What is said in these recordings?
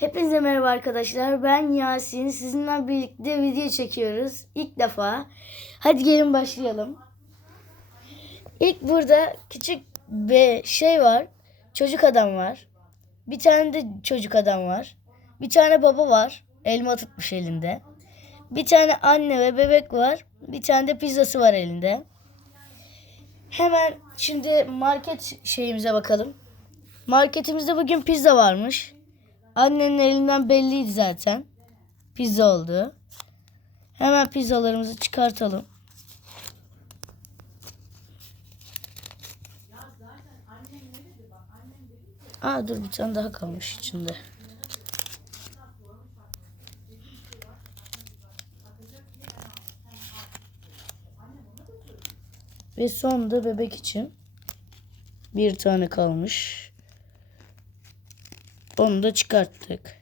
Hepinize merhaba arkadaşlar. Ben Yasin. Sizinle birlikte video çekiyoruz. İlk defa. Hadi gelin başlayalım. İlk burada küçük bir şey var. Çocuk adam var. Bir tane de çocuk adam var. Bir tane baba var. Elma tutmuş elinde. Bir tane anne ve bebek var. Bir tane de pizzası var elinde. Hemen şimdi market şeyimize bakalım. Marketimizde bugün pizza varmış. Annenin elinden belliydi zaten. Pizza oldu. Hemen pizzalarımızı çıkartalım. Aa dur bir tane daha kalmış içinde. Ve son da bebek için bir tane kalmış. Onu da çıkarttık.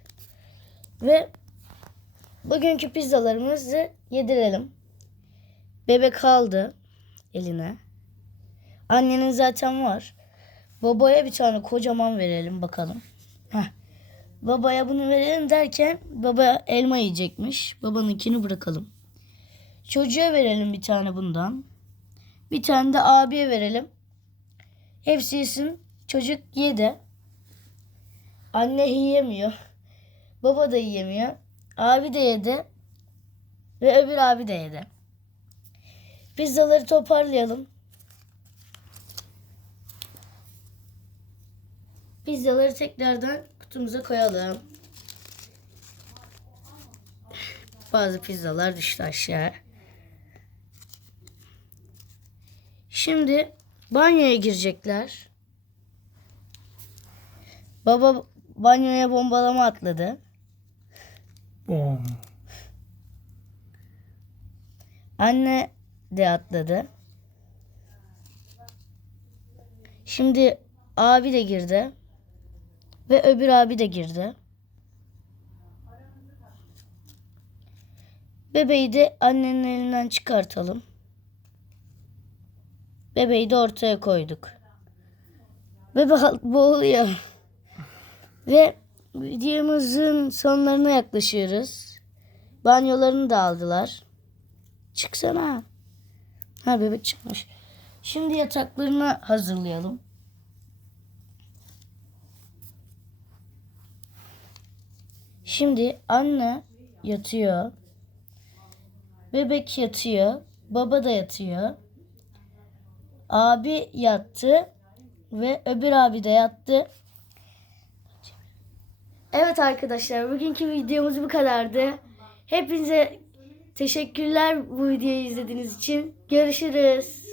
Ve bugünkü pizzalarımızı yedirelim. Bebek aldı eline. Annenin zaten var. Babaya bir tane kocaman verelim bakalım. Heh. Babaya bunu verelim derken baba elma yiyecekmiş. Babanınkini bırakalım. Çocuğa verelim bir tane bundan. Bir tane de abiye verelim. Hepsi yesin. Çocuk yedi. Anne yiyemiyor. Baba da yiyemiyor. Abi de yedi. Ve öbür abi de yedi. Pizzaları toparlayalım. Pizzaları tekrardan kutumuza koyalım. Bazı pizzalar düştü aşağı. Şimdi banyoya girecekler. Baba banyoya bombalama atladı. Bom. Anne de atladı. Şimdi abi de girdi. Ve öbür abi de girdi. Bebeği de annenin elinden çıkartalım. Bebeği de ortaya koyduk. Bebek boğuluyor. Ve videomuzun sonlarına yaklaşıyoruz. Banyolarını da aldılar. Çıksana. Ha bebek çıkmış. Şimdi yataklarını hazırlayalım. Şimdi anne yatıyor. Bebek yatıyor. Baba da yatıyor. Abi yattı ve öbür abi de yattı. Evet arkadaşlar bugünkü videomuz bu kadardı. Hepinize teşekkürler bu videoyu izlediğiniz için. Görüşürüz.